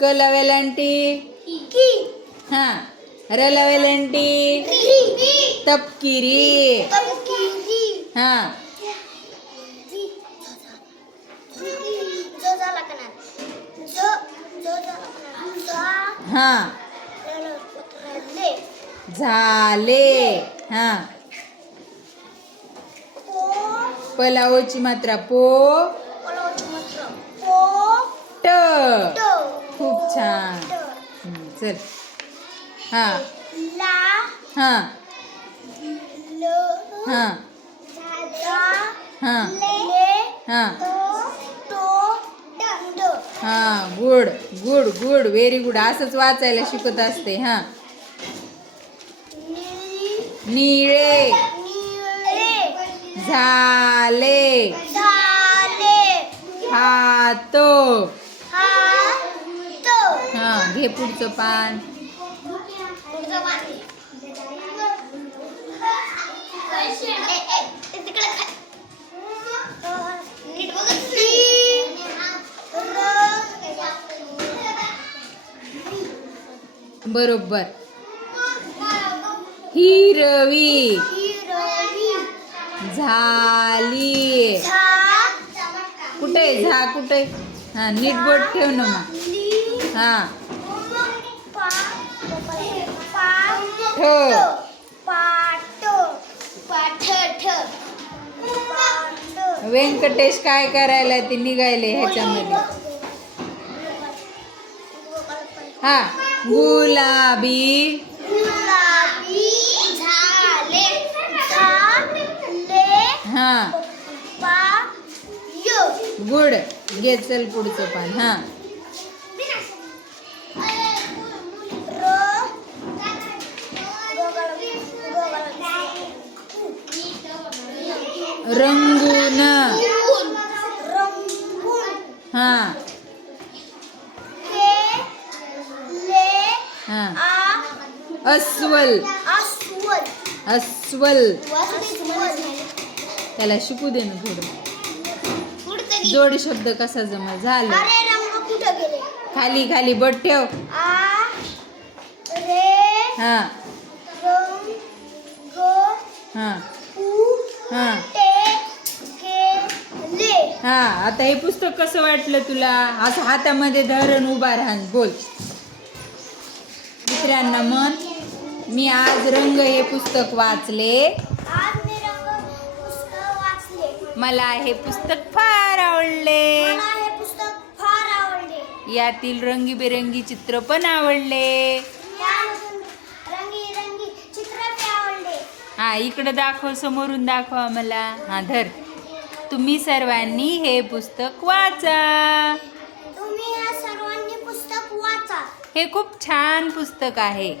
क ला वेलांटी की. हा र ला वेलांटी तपकिरी. तपकिरी. हा जो झाला का नाही. जो झाला का नाही. झा. हा ले. झाले. हा पो. पलाओची मात्रा पो पलाओची मात्रा पो. ट. ट. खूप छान. चल हा ला. हा ल. हा जा. हा ले. हा तो. ड. हा good good good very good. असंच वाचायला शिकत असते. हा निळे निळे. झाले झाले. हात. हात. हा घे पुढचं पान. बरोबर. हिरवी झाली. कुठे झा कुठे. हा नीट बोट ठेव ना मग. हा व्यंकटेश काय करायला ते निघायले ह्याच्यामध्ये. हा गुलाबी झाले. हा गुड. घे चल पुढचं पान. हा रंगून. हा हा अस्वल. अस्वल. त्याला शिकू दे ना थोडं. जोडी शब्द कसा जमा झाला. खाली खाली बट ठेव. हा हा हा हा आता हे पुस्तक कसं वाटलं तुला. असं हातामध्ये धरून उभा राहून बोल. दुसऱ्यांना म्हण मी आज रंग हे पुस्तक वाचले. मला हे पुस्तक फार आवडले. यातील रंगीबेरंगी चित्र पण आवडले. हा इकडे दाखव. समोरून दाखव आम्हाला. हा धर. तुम्ही सर्वांनी हे पुस्तक वाचा. हे खूप छान पुस्तक आहे.